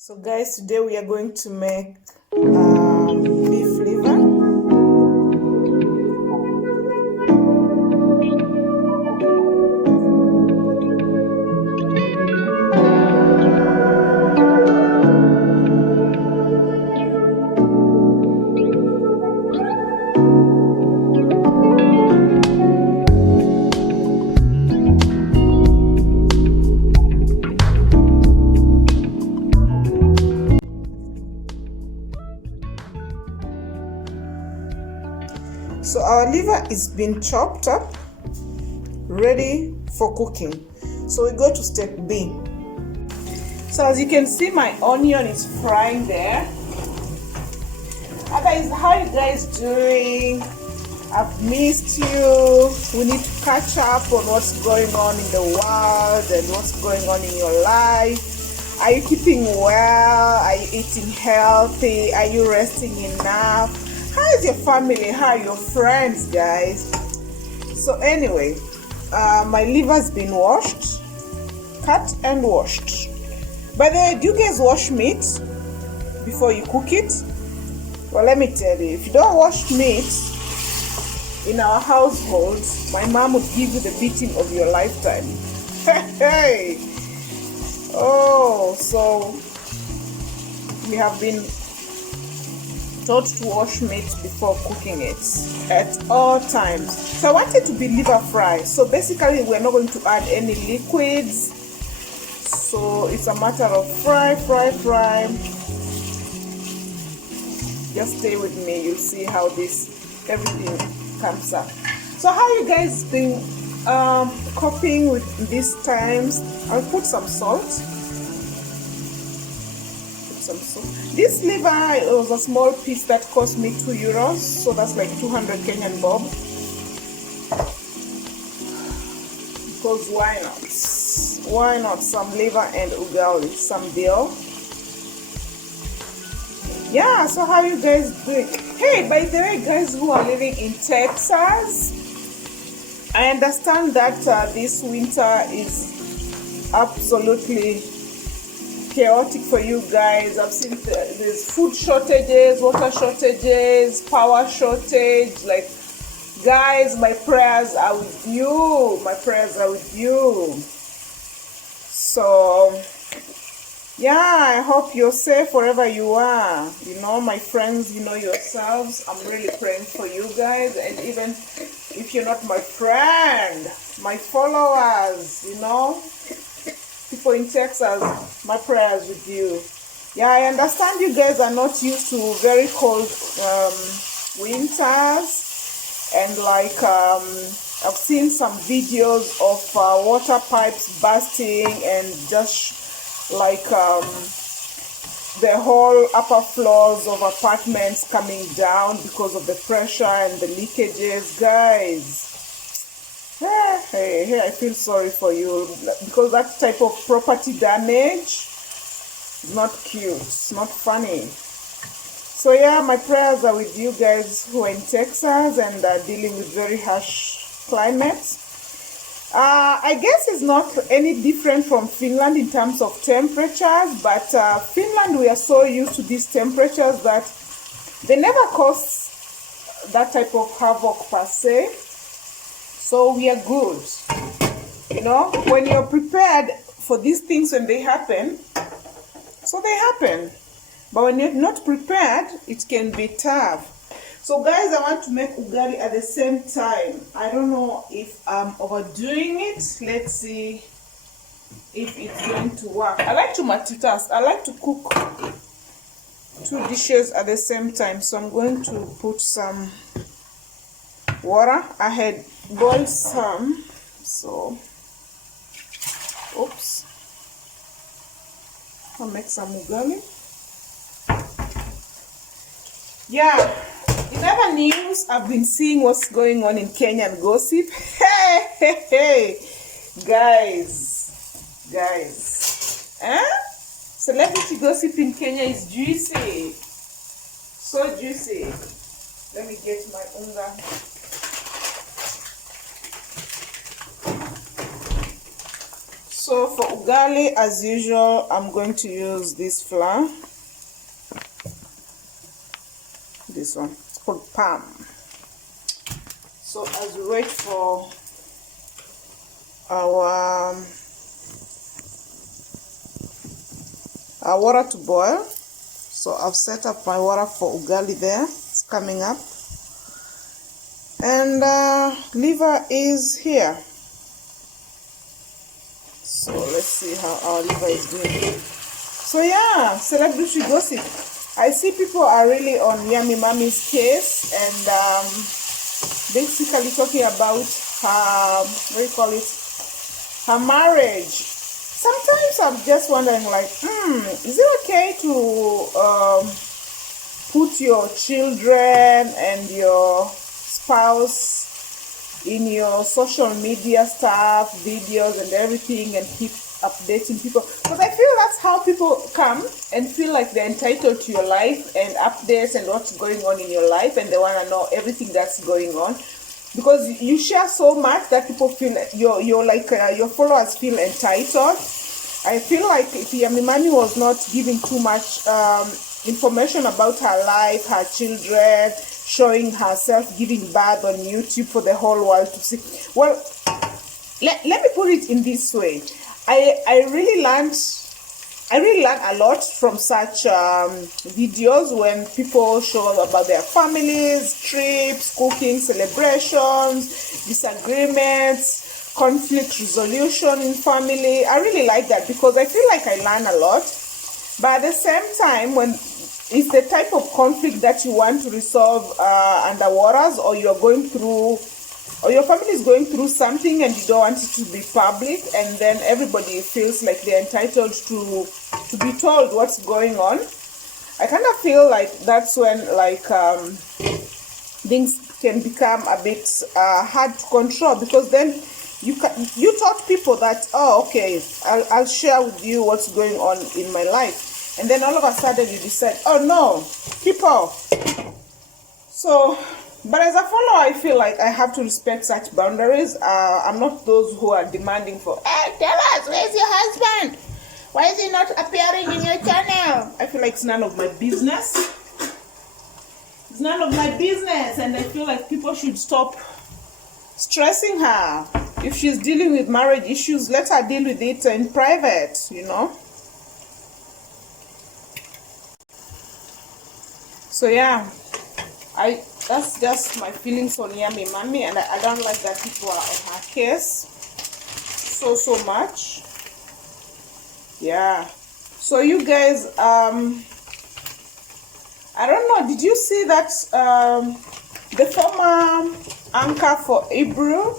So guys, today we are going to make beef liver. So our liver is being chopped up, ready for cooking. So we go to step B. So as you can see, my onion is frying there. Guys, how you guys doing? I've missed you. We need to catch up on what's going on in the world and what's going on in your life. Are you keeping well? Are you eating healthy? Are you resting enough? How is your family? How are your friends, guys? So anyway, my liver's been washed, cut and washed. By the way, do you guys wash meat before you cook it? Well, let me tell you, if you don't wash meat in our household, my mom would give you the beating of your lifetime. Hey! Oh, so we have been taught to wash meat before cooking it at all times. So I want it to be liver fry. So basically we're not going to add any liquids. So it's a matter of fry. Just stay with me, you'll see how everything comes up. So how you guys been coping with these times? I'll put some salt. This liver was a small piece that cost me €2, so that's like 200 Kenyan bob. Because why not? Why not some liver and ugali, some deal? Yeah, so how you guys doing? Hey, by the way, guys who are living in Texas, I understand that this winter is absolutely chaotic for you guys. I've seen there's food shortages, water shortages, power shortage. Like, guys, my prayers are with you. My prayers are with you. So yeah, I hope you're safe wherever you are. You know, my friends, you know yourselves, I'm really praying for you guys. And even if you're not my friend, my followers, you know, people in Texas, my prayers with you. Yeah, I understand you guys are not used to very cold winters, and like I've seen some videos of water pipes bursting and just like the whole upper floors of apartments coming down because of the pressure and the leakages. Guys, hey, I feel sorry for you, because that type of property damage is not cute, it's not funny. So yeah, my prayers are with you guys who are in Texas and are dealing with very harsh climates. I guess it's not any different from Finland in terms of temperatures, but Finland, we are so used to these temperatures that they never cause that type of havoc per se. So we are good. You know, when you're prepared for these things when they happen, so they happen. But when you're not prepared, it can be tough. So guys, I want to make ugali at the same time. I don't know if I'm overdoing it. Let's see if it's going to work. I like to multitask. I like to cook 2 dishes at the same time. So I'm going to put some water. I had boiled some. So, oops. I'll make some ugali. Yeah. In other news, I've been seeing what's going on in Kenyan gossip. Hey, guys, celebrity gossip in Kenya is juicy, so juicy. Let me get my unga. So for ugali, as usual, I'm going to use this flour. This one, it's called palm. So as we wait for our water to boil, so I've set up my water for ugali there. It's coming up, and liver is here. So let's see how our liver is doing. So yeah, celebrity gossip. I see people are really on Yummy Mommy's case, and basically talking about her, what do you call it, her marriage. Sometimes I'm just wondering, like, is it okay to put your children and your spouse in your social media stuff, videos and everything, and keep updating people? Because I feel that's how people come and feel like they're entitled to your life and updates and what's going on in your life, and they want to know everything that's going on, because you share so much that people feel your followers feel entitled. I feel like if Yummy Mommy was not giving too much information about her life, her children, showing herself giving birth on YouTube for the whole world to see. Well, let me put it in this way. I really learned a lot from such videos, when people show about their families, trips, cooking, celebrations, disagreements, conflict resolution in family. I really like that, because I feel like I learn a lot. But at the same time, when it's the type of conflict that you want to resolve under waters, or you're going through, or your family is going through something and you don't want it to be public, and then everybody feels like they're entitled to be told what's going on, I kind of feel like that's when, like, things can become a bit hard to control, because then you taught people that, oh, okay, I'll share with you what's going on in my life, and then all of a sudden you decide, oh no, keep off. So, but as a follower, I feel like I have to respect such boundaries. I'm not those who are demanding for, hey, tell us, where's your husband? Why is he not appearing in your channel? I feel like it's none of my business. It's none of my business, and I feel like people should stop stressing her. If she's dealing with marriage issues, let her deal with it in private, you know. So yeah, that's just my feelings on Yummy Mommy, and I don't like that people are on her case so much. Yeah. So you guys, I don't know, did you see that the former anchor for Hebrew,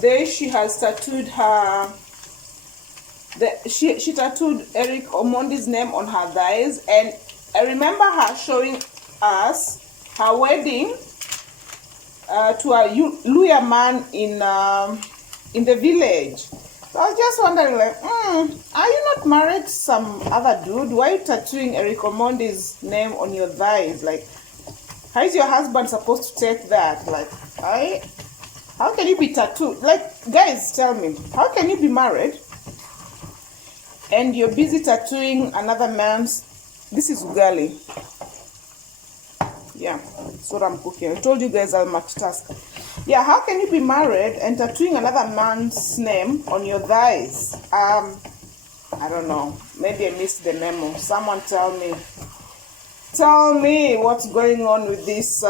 there she has tattooed her, she tattooed Eric Omondi's name on her thighs, and I remember her showing us her wedding to a Luya man in the village. So I was just wondering, like, are you not married to some other dude? Why are you tattooing Eric Omondi's name on your thighs? Like, how is your husband supposed to take that? Like, how can you be tattooed? Like, guys, tell me, how can you be married and you're busy tattooing another man's? This is ugali. Yeah, that's what I'm cooking. I told you guys I'll multitask. Yeah, how can you be married and tattooing another man's name on your thighs? I don't know. Maybe I missed the memo. Someone tell me what's going on with this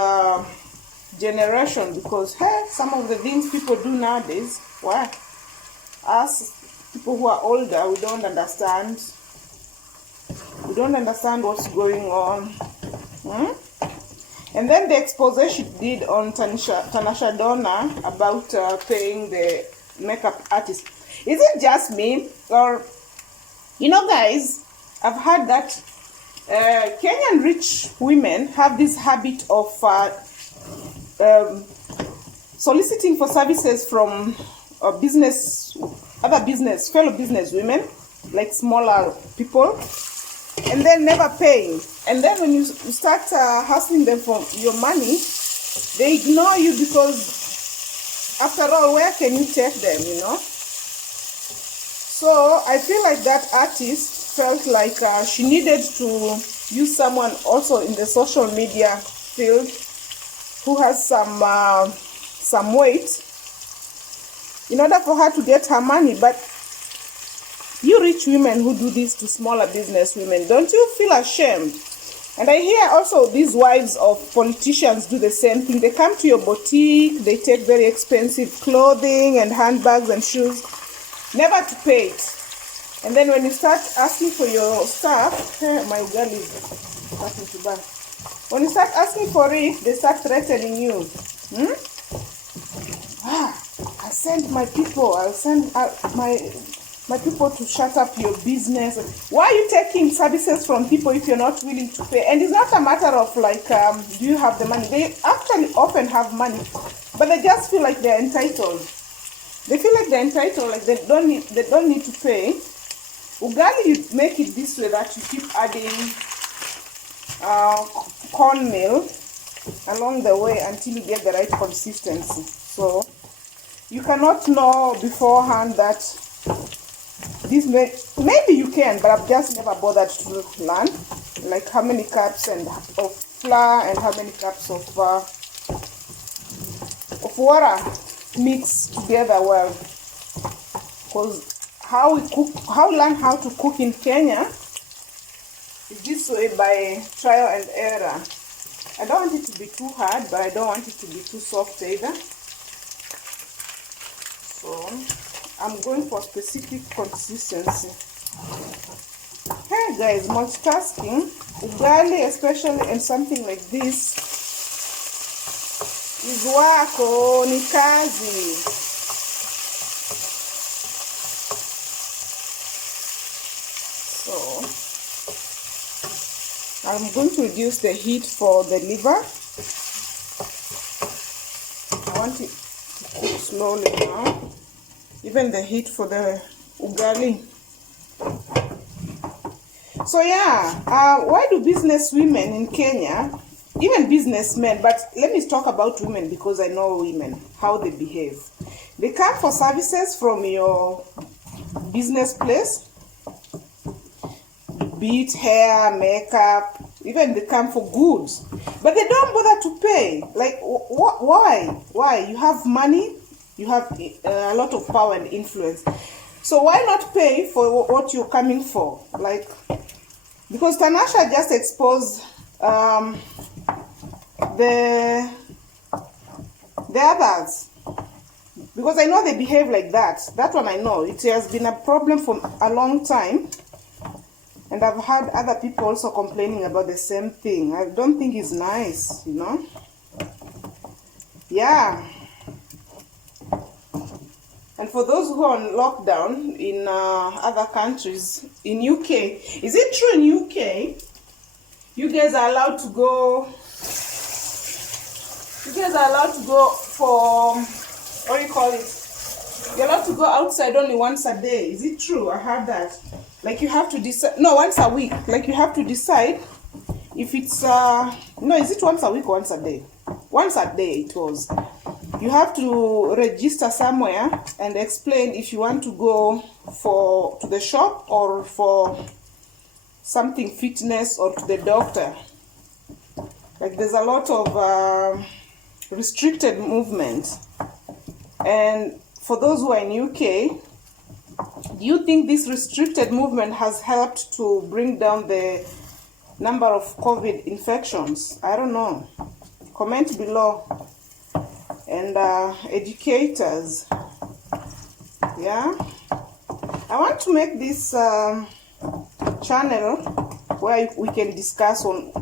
generation, because hey, some of the things people do nowadays, wow, us people who are older, we don't understand. We don't understand what's going on. And then the expose she did on Tanasha Donna about paying the makeup artist. Is it just me? Or, you know, guys, I've heard that Kenyan rich women have this habit of soliciting for services from fellow business women, like smaller people, and then never paying. And then when you start hustling them for your money, they ignore you, because after all, where can you take them, you know? So I feel like that artist felt like she needed to use someone also in the social media field who has some weight in order for her to get her money. But you rich women who do this to smaller business women, don't you feel ashamed? And I hear also these wives of politicians do the same thing. They come to your boutique, they take very expensive clothing and handbags and shoes, never to pay it. And then when you start asking for your stuff, my ugali is starting to burn. When you start asking for it, they start threatening you. I send my people, I'll send my people to shut up your business. Why are you taking services from people if you're not willing to pay? And it's not a matter of like, do you have the money? They actually often have money, but they just feel like they're entitled. They feel like they're entitled, like they don't need to pay. Ugali, you make it this way, that you keep adding cornmeal along the way until you get the right consistency. So you cannot know beforehand that this maybe you can, but I've just never bothered to learn, like how many cups of flour and how many cups of water mix together well. Because how learn how to cook in Kenya is this way, by trial and error. I don't want it to be too hard, but I don't want it to be too soft either. So I'm going for specific consistency. Hey guys, multitasking, ugali especially, and something like this is wako ni kazi. So I'm going to reduce the heat for the liver. I want it to cook slowly now. Even the heat for the ugali. So yeah, why do business women in Kenya, even businessmen, but let me talk about women because I know women, how they behave. They come for services from your business place, be it hair, makeup, even they come for goods, but they don't bother to pay. Like, why? Why? You have money, you have a lot of power and influence. So why not pay for what you're coming for? Like, because Tanasha just exposed the others. Because I know they behave like that. That one I know. It has been a problem for a long time. And I've heard other people also complaining about the same thing. I don't think it's nice, you know. Yeah. And for those who are on lockdown in other countries, in UK, is it true in UK, you guys are allowed to go, for, what do you call it? You're allowed to go outside only once a day. Is it true? I heard that. Like you have to decide, no, once a week. Like you have to decide if it's, no, is it once a week or once a day? Once a day it was. You have to register somewhere and explain if you want to go to the shop or for something fitness or to the doctor. Like there's a lot of restricted movement. And for those who are in UK, do you think this restricted movement has helped to bring down the number of COVID infections? I don't know. Comment below. And educators, yeah, I want to make this channel where we can discuss on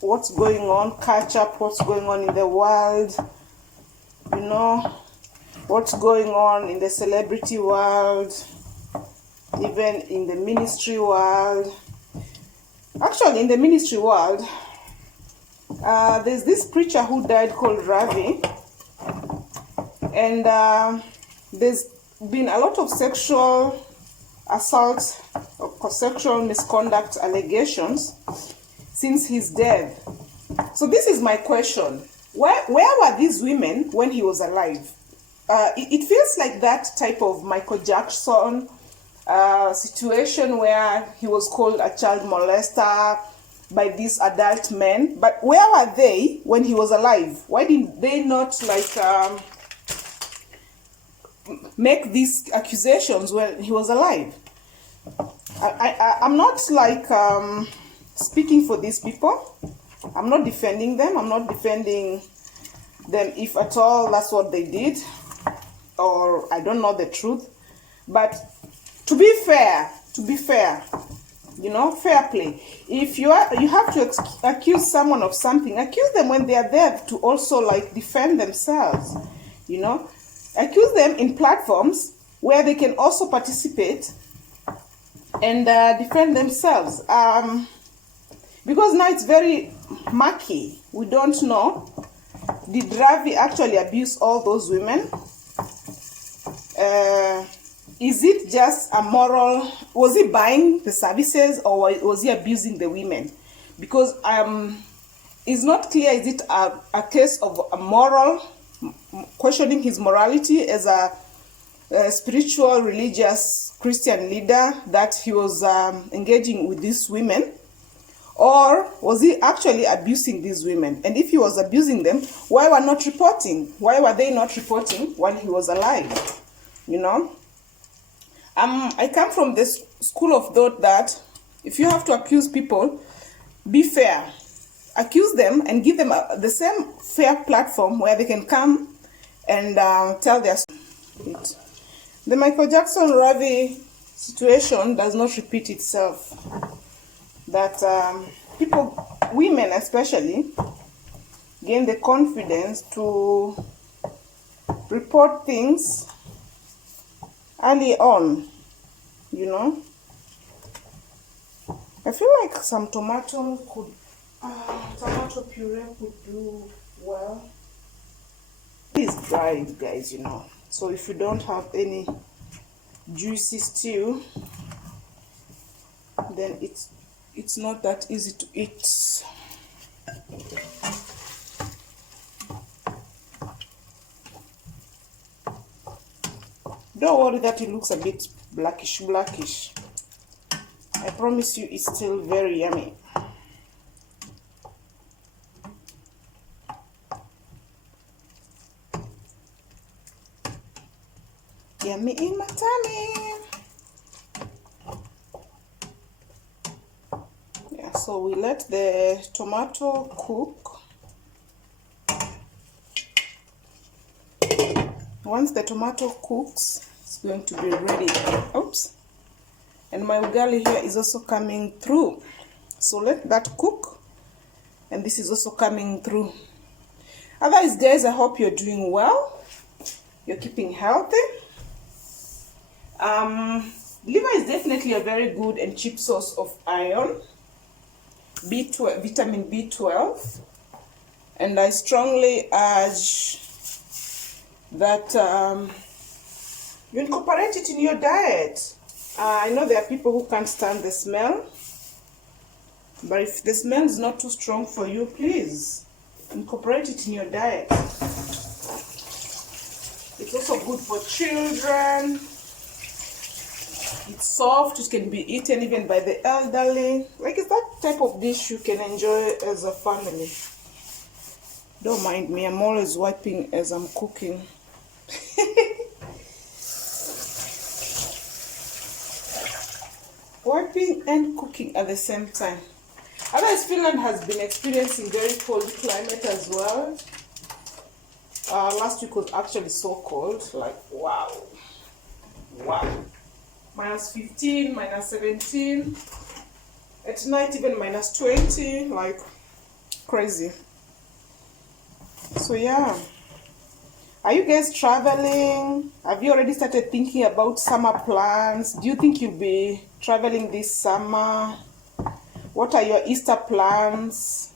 what's going on, catch up what's going on in the world, you know, what's going on in the celebrity world, even in the ministry world. Actually, in the ministry world, there's this preacher who died called Ravi. And there's been a lot of sexual assault or sexual misconduct allegations since his death. So this is my question. Where were these women when he was alive? It feels like that type of Michael Jackson situation where he was called a child molester by these adult men. But where were they when he was alive? Why did they not like make these accusations when he was alive? I'm not like speaking for these people. I'm not defending them. I'm not defending them if at all that's what they did, or I don't know the truth. But to be fair, you know, fair play. If you have to accuse someone of something, accuse them when they are there to also like defend themselves. You know, accuse them in platforms where they can also participate and defend themselves. Because now it's very murky. We don't know. Did Ravi actually abuse all those women? Is it just a moral? Was he buying the services, or was he abusing the women? Because it's not clear. Is it a case of a moral, questioning his morality as a spiritual, religious Christian leader, that he was engaging with these women? Or was he actually abusing these women? And if he was abusing them, why were not reporting? Why were they not reporting while he was alive? You know? I come from this school of thought that if you have to accuse people, be fair. Accuse them and give them the same fair platform where they can come and tell their story. The Michael Jackson Ravi situation does not repeat itself. That people, women especially, gain the confidence to report things early on, you know. I feel like some tomato puree could do well. It's dry, guys, you know. So if you don't have any juicy stew, then it's not that easy to eat. Don't worry that it looks a bit blackish. I promise you it's still very yummy. Yummy in my tummy. Yeah, so we let the tomato cook. Once the tomato cooks, it's going to be ready. Oops. And my ugali here is also coming through. So let that cook. And this is also coming through. Otherwise, guys, I hope you're doing well. You're keeping healthy. Liver is definitely a very good and cheap source of iron, B12, vitamin B12. And I strongly urge that you incorporate it in your diet. I know there are people who can't stand the smell, but if the smell is not too strong for you, please incorporate it in your diet. It's also good for children. It's soft, it can be eaten even by the elderly. Like, it's that type of dish you can enjoy as a family. Don't mind me, I'm always wiping as I'm cooking. Wiping and cooking at the same time. Otherwise, Finland has been experiencing very cold climate as well. Last week was actually so cold, like wow. Minus 15, minus 17. At night even minus 20, like crazy. So yeah. Are you guys traveling? Have you already started thinking about summer plans? Do you think you'll be traveling this summer? What are your Easter plans?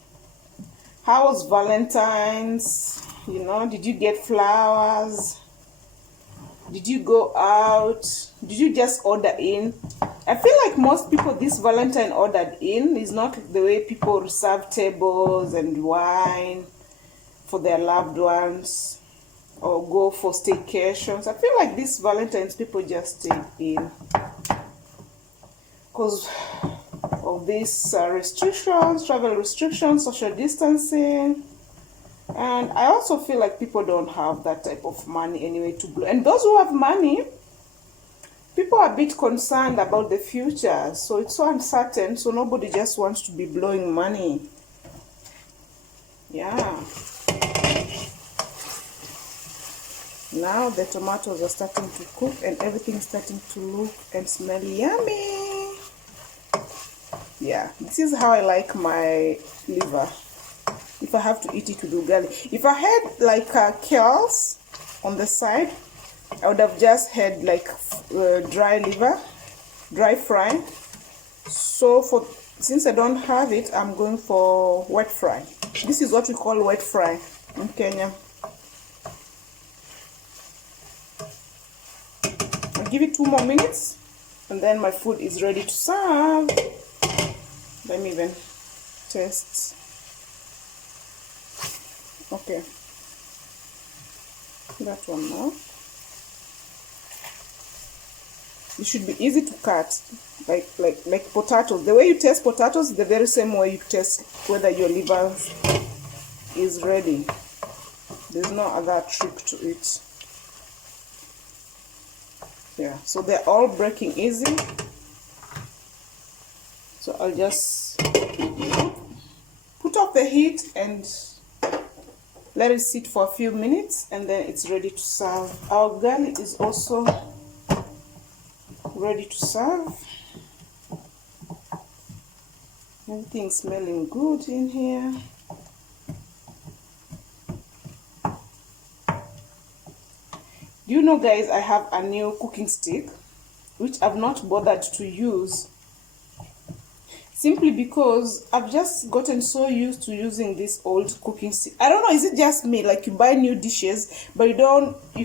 How was Valentine's? You know, did you get flowers? Did you go out? Did you just order in? I feel like most people this Valentine ordered in. Is not the way people reserve tables and wine for their loved ones or go for staycations. I feel like this Valentine's people just stayed in. because of these restrictions, travel restrictions, social distancing. And I also feel like people don't have that type of money anyway to blow. And those who have money, people are a bit concerned about the future. So it's so uncertain. So nobody just wants to be blowing money. Yeah. Now the tomatoes are starting to cook and everything's starting to look and smell yummy. Yeah, this is how I like my liver. If I have to eat it with ugali. If I had like kales on the side, I would have just had like dry liver, dry fry. So since I don't have it, I'm going for wet fry. This is what we call wet fry in Kenya. I'll give it 2 more minutes and then my food is ready to serve. Let me even test. Okay, that one now. It should be easy to cut, like potatoes. The way you taste potatoes is the very same way you taste whether your liver is ready. There's no other trick to it. Yeah, so they're all breaking easy. So I'll just put off the heat and let it sit for a few minutes and then it's ready to serve. Our ugali is also ready to serve. Everything's smelling good in here. Do you know, guys, I have a new cooking stick which I've not bothered to use simply because I've just gotten so used to using this old cooking stick. I don't know, is it just me? Like you buy new dishes but you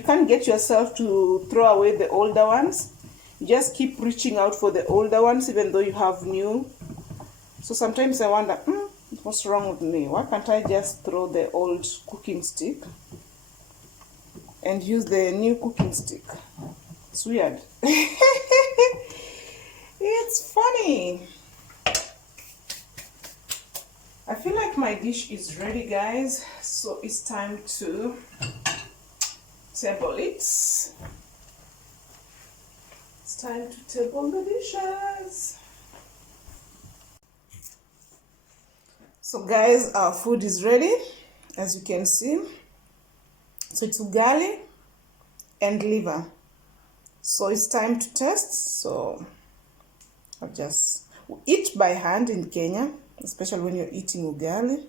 can't get yourself to throw away the older ones. You just keep reaching out for the older ones even though you have new. So sometimes I wonder, what's wrong with me? Why can't I just throw the old cooking stick and use the new cooking stick? It's weird. It's funny. I feel like my dish is ready, guys, so it's time to table it. It's time to table the dishes. So guys, our food is ready, as you can see. So it's ugali and liver. So it's time to test. So we eat by hand in Kenya, especially when you're eating ugali.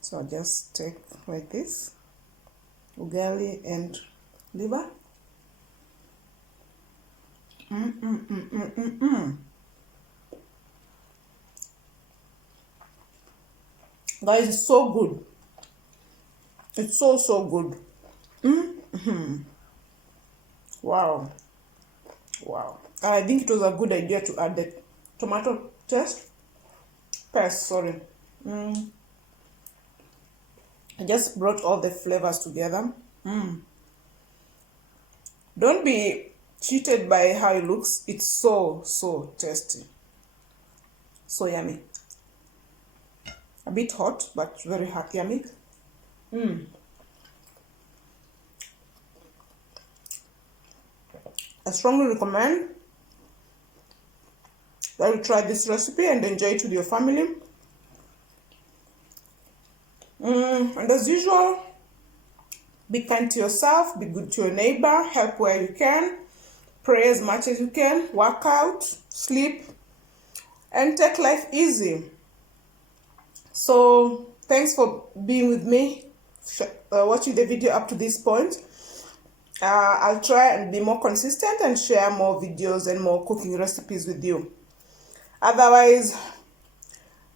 So I'll just take like this, ugali and liver. Guys, it's so good. It's so good. Wow. I think it was a good idea to add the tomato paste, sorry. I just brought all the flavors together. Don't be cheated by how it looks. It's so tasty. So yummy. A bit hot, but very hot, yummy. I strongly recommend that you try this recipe and enjoy it with your family. And as usual, be kind to yourself, be good to your neighbor, help where you can, pray as much as you can, work out, sleep, and take life easy. So thanks for being with me, watching the video up to this point. I'll try and be more consistent and share more videos and more cooking recipes with you. Otherwise,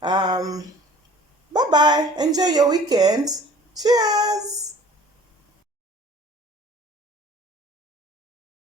bye-bye. Enjoy your weekend. Cheers.